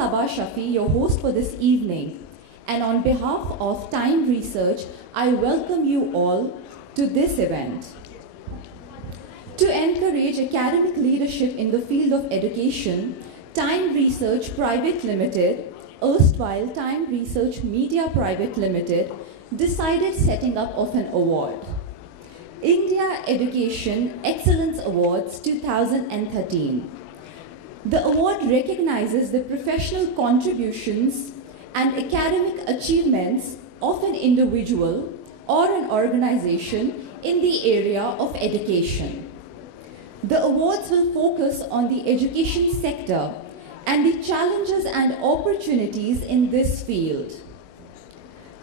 Sabah Shafi, your host for this evening, and on behalf of Time Research, I welcome you all to this event. To encourage academic leadership in the field of education, Time Research Private Limited, erstwhile Time Research Media Private Limited, decided setting up of an award. India Education Excellence Awards 2013. The award recognizes the professional contributions and academic achievements of an individual or an organization in the area of education. The awards will focus on the education sector and the challenges and opportunities in this field.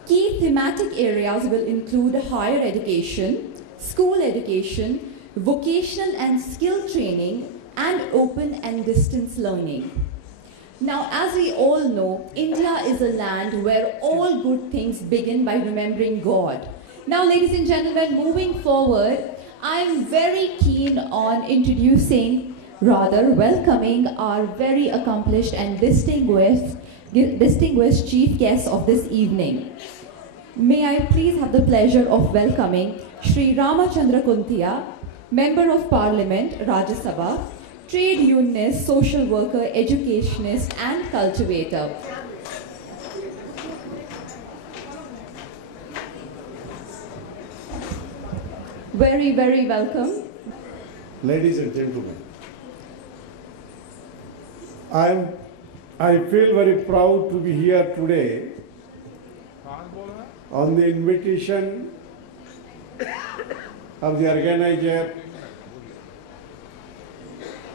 Key thematic areas will include higher education, school education, vocational and skill training, and open and distance learning. Now, as we all know, India is a land where all good things begin by remembering God. Now, ladies and gentlemen, moving forward, I'm very keen on welcoming our very accomplished and distinguished chief guest of this evening. May I please have the pleasure of welcoming Shri Ramachandra Kuntia, Member of Parliament, Rajya Sabha, trade unionist, social worker, educationist, and cultivator. Very, very welcome. Ladies and gentlemen, I feel very proud to be here today on the invitation of the organizer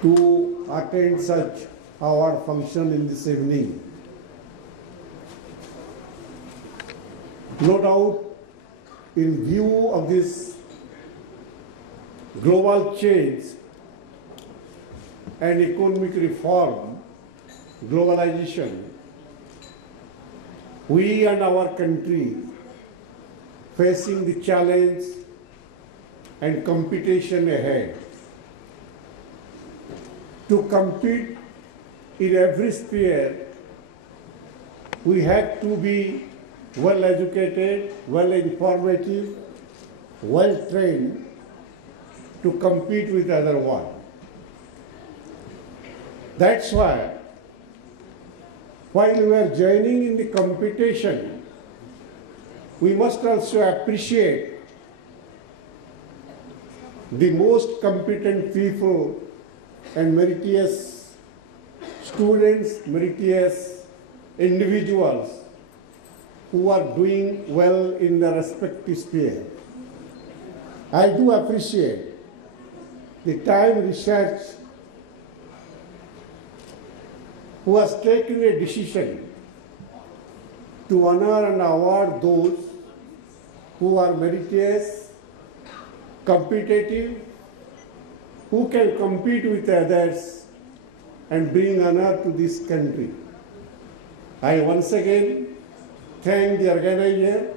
to attend such award function in this evening. No doubt, in view of this global change and economic reform, globalization, we and our country facing the challenge and competition ahead. To compete in every sphere, we have to be well educated, well informative, well trained to compete with other one. That's why, while we are joining in the competition, we must also appreciate the most competent people and meritorious students, meritorious individuals who are doing well in their respective sphere. I do appreciate the Time Research who has taken a decision to honor and award those who are meritorious, competitive, who can compete with others and bring honor to this country. I once again thank the organizer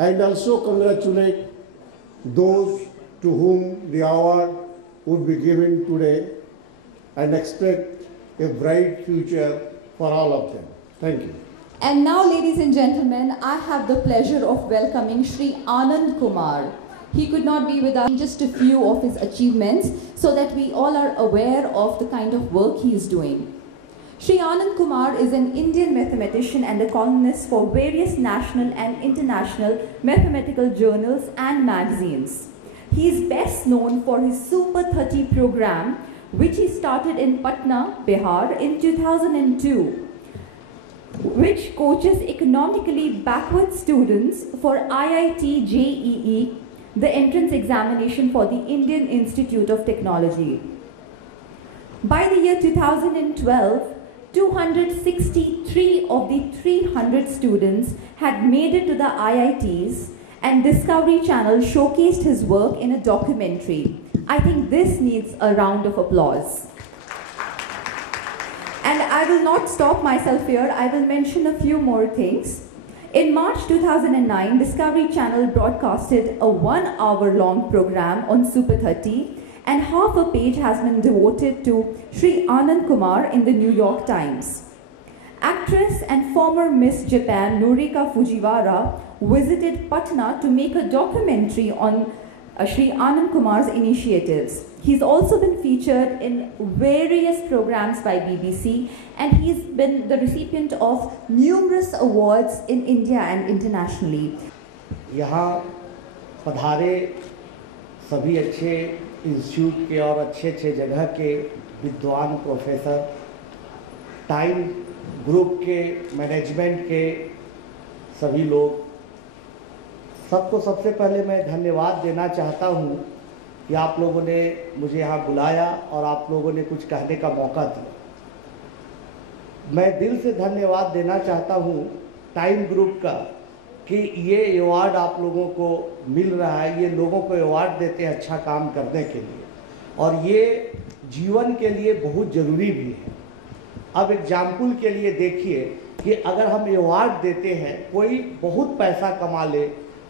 and also congratulate those to whom the award would be given today and expect a bright future for all of them. Thank you. And now, ladies and gentlemen, I have the pleasure of welcoming Shri Anand Kumar. He could not be with us, just a few of his achievements, so that we all are aware of the kind of work he is doing. Shri Anand Kumar is an Indian mathematician and a columnist for various national and international mathematical journals and magazines. He is best known for his Super 30 program, which he started in Patna, Bihar in 2002, which coaches economically backward students for IIT JEE, the entrance examination for the Indian Institute of Technology. By the year 2012, 263 of the 300 students had made it to the IITs, and Discovery Channel showcased his work in a documentary. I think this needs a round of applause. And I will not stop myself here. I will mention a few more things. In March 2009, Discovery Channel broadcasted a 1-hour-long program on Super 30, and half a page has been devoted to Shri Anand Kumar in the New York Times. Actress and former Miss Japan Norika Fujiwara visited Patna to make a documentary on Shri Anand Kumar's initiatives. He's also been featured in various programs by BBC, and he's been the recipient of numerous awards in India and internationally. यहाँ पधारे सभी अच्छे इंस्टीट्यूट के और अच्छे अच्छे जगह के विद्वान प्रोफेसर, टाइम ग्रुप के मैनेजमेंट के सभी लोग, सबको सबसे पहले मैं धन्यवाद देना चाहता हूँ कि आप लोगों ने मुझे यहाँ बुलाया और आप लोगों ने कुछ कहने का मौका दिया। मैं दिल से धन्यवाद देना चाहता हूँ टाइम ग्रुप का कि ये अवार्ड आप लोगों को मिल रहा है। ये लोगों को अवार्ड देते हैं अच्छा काम करने के लिए, और ये जीवन के लिए बहुत ज़रूरी भी है। अब एग्जाम्पल के लिए देखिए कि अगर हम अवार्ड देते हैं, कोई बहुत पैसा कमा ले,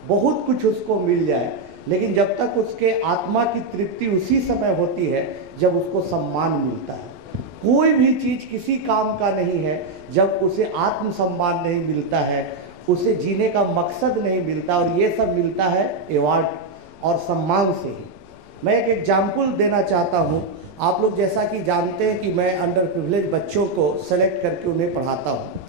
बहुत कुछ उसको मिल जाए, लेकिन जब तक उसके आत्मा की तृप्ति उसी समय होती है जब उसको सम्मान मिलता है। कोई भी चीज़ किसी काम का नहीं है जब उसे आत्म सम्मान नहीं मिलता है, उसे जीने का मकसद नहीं मिलता, और ये सब मिलता है अवार्ड और सम्मान से ही। मैं एक एग्जाम्पल देना चाहता हूँ। आप लोग जैसा कि जानते हैं कि मैं अंडर प्रिविलेज बच्चों को सेलेक्ट करके उन्हें पढ़ाता हूँ।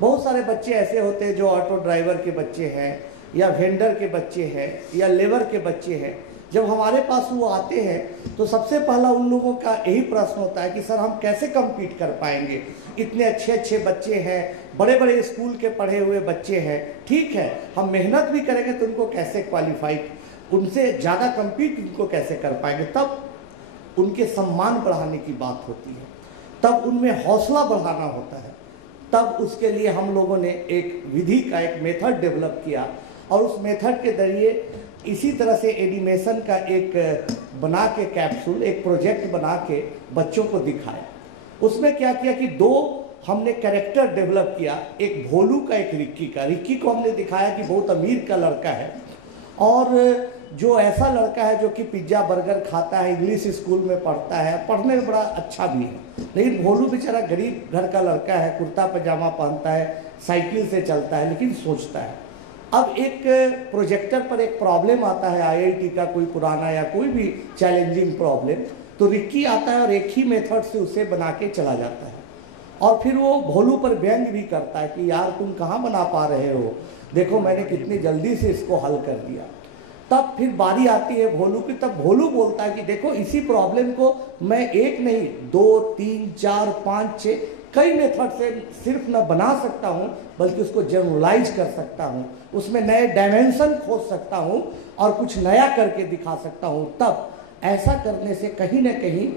बहुत सारे बच्चे ऐसे होते हैं जो ऑटो ड्राइवर के बच्चे हैं, या वेंडर के बच्चे हैं, या लेबर के बच्चे हैं। जब हमारे पास वो आते हैं तो सबसे पहला उन लोगों का यही प्रश्न होता है कि सर हम कैसे कम्पीट कर पाएंगे, इतने अच्छे अच्छे बच्चे हैं, बड़े बड़े स्कूल के पढ़े हुए बच्चे हैं, ठीक है हम मेहनत भी करेंगे तो उनको कैसे क्वालिफाई, उनसे ज़्यादा कम्पीट उनको कैसे कर पाएंगे। तब उनके सम्मान बढ़ाने की बात होती है, तब उनमें हौसला बढ़ाना होता है। तब उसके लिए हम लोगों ने एक विधि का एक मेथड डेवलप किया, और उस मेथड के जरिए इसी तरह से एनिमेशन का एक बना के कैप्सूल, एक प्रोजेक्ट बना के बच्चों को दिखाया। उसमें क्या किया कि दो हमने कैरेक्टर डेवलप किया, एक भोलू का, एक रिक्की का। रिक्की को हमने दिखाया कि बहुत अमीर का लड़का है, और जो ऐसा लड़का है जो कि पिज्ज़ा बर्गर खाता है, इंग्लिश स्कूल में पढ़ता है, पढ़ने में बड़ा अच्छा भी है, लेकिन भोलू बेचारा गरीब घर का लड़का है, कुर्ता पजामा पहनता है, साइकिल से चलता है, लेकिन सोचता है। अब एक प्रोजेक्टर पर एक प्रॉब्लम आता है आईआईटी का, कोई पुराना या कोई भी चैलेंजिंग प्रॉब्लम, तो रिक्की आता है और एक ही मेथड से उसे बना के चला जाता है, और फिर वो भोलू पर व्यंग भी करता है कि यार तुम कहाँ बना पा रहे हो, देखो मैंने कितनी जल्दी से इसको हल कर दिया। तब फिर बारी आती है भोलू की, तब भोलू बोलता है कि देखो इसी प्रॉब्लम को मैं एक नहीं 2, 3, 4, 5, 6 कई मेथड से सिर्फ न बना सकता हूँ, बल्कि उसको जनरलाइज कर सकता हूँ, उसमें नए डायमेंशन खोज सकता हूँ और कुछ नया करके दिखा सकता हूँ। तब ऐसा करने से कहीं ना कहीं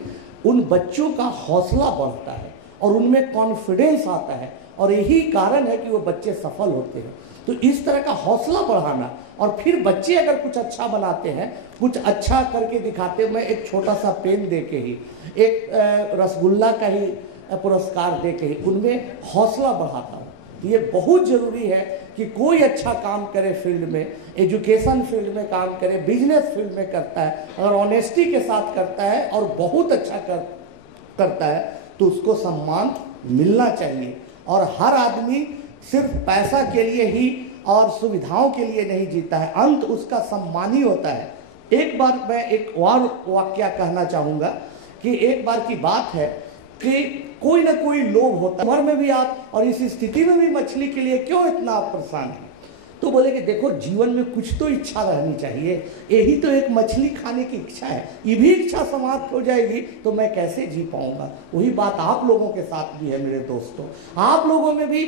उन बच्चों का हौसला बढ़ता है और उनमें कॉन्फिडेंस आता है, और यही कारण है कि वो बच्चे सफल होते हैं। तो इस तरह का हौसला बढ़ाना, और फिर बच्चे अगर कुछ अच्छा बनाते हैं, कुछ अच्छा करके दिखाते हैं, मैं एक छोटा सा पेन दे के ही, एक रसगुल्ला का ही पुरस्कार दे के ही उनमें हौसला बढ़ाता हूँ। तो ये बहुत ज़रूरी है कि कोई अच्छा काम करे फील्ड में, एजुकेशन फील्ड में काम करे, बिजनेस फील्ड में करता है, अगर ऑनेस्टी के साथ करता है और बहुत अच्छा करता है तो उसको सम्मान मिलना चाहिए। और हर आदमी सिर्फ पैसा के लिए ही और सुविधाओं के लिए नहीं जीता है, अंत उसका सम्मान ही होता है। एक बार मैं एक और वाक्य कहना चाहूँगा कि एक बार की बात है कि कोई ना कोई लोभ होता है, उम्र में भी आप और इस स्थिति में भी मछली के लिए क्यों इतना आप परेशान हैं। तो बोले कि देखो जीवन में कुछ तो इच्छा रहनी चाहिए, यही तो एक मछली खाने की इच्छा है, ये भी इच्छा समाप्त हो जाएगी तो मैं कैसे जी पाऊंगा। वही बात आप लोगों के साथ भी है मेरे दोस्तों, आप लोगों में भी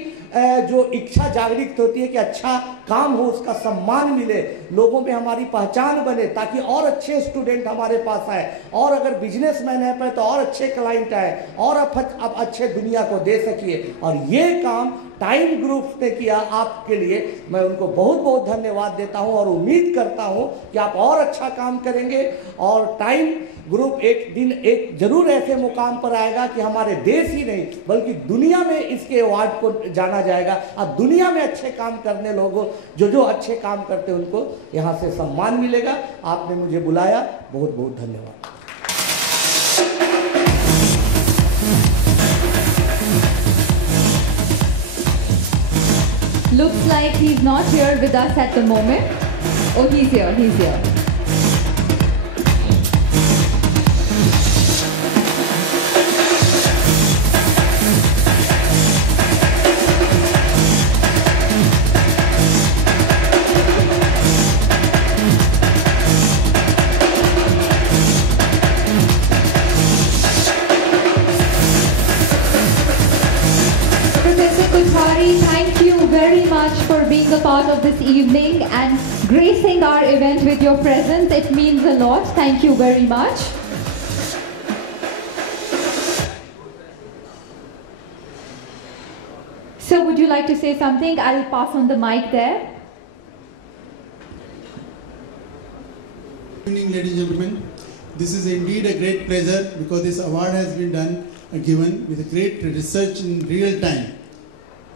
जो इच्छा जागृत होती है कि अच्छा काम हो, उसका सम्मान मिले, लोगों में हमारी पहचान बने, ताकि और अच्छे स्टूडेंट हमारे पास आए, और अगर बिजनेसमैन है पे तो और अच्छे क्लाइंट आए, और अब अच्छे दुनिया को दे सकिए। और ये काम टाइम ग्रुप ने किया आपके लिए, मैं उनको बहुत बहुत धन्यवाद देता हूं और उम्मीद करता हूं कि आप और अच्छा काम करेंगे। और टाइम ग्रुप एक दिन एक जरूर ऐसे मुकाम पर आएगा कि हमारे देश ही नहीं बल्कि दुनिया में इसके अवार्ड को जाना जाएगा, और दुनिया में अच्छे काम करने लोगों जो अच्छे काम करते हैं उनको यहाँ से सम्मान मिलेगा। आपने मुझे बुलाया, बहुत बहुत धन्यवाद। Looks like he's not here with us at the moment. Oh, he's here, he's here. Thank you very much for being a part of this evening and gracing our event with your presence. It means a lot. Thank you very much. So would you like to say something? I'll pass on the mic there. Good evening, ladies and gentlemen. This is indeed a great pleasure because this award has been given with a great research in real time.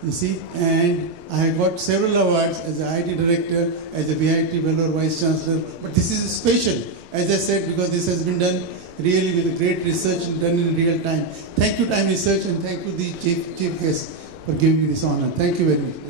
You see, and I have got several awards as an IT director, as a VIT fellow, vice chancellor, but this is special, as I said, because this has been done really with a great research and done in real time. Thank you, Time Research, and thank you, the chief guest, for giving me this honor. Thank you very much.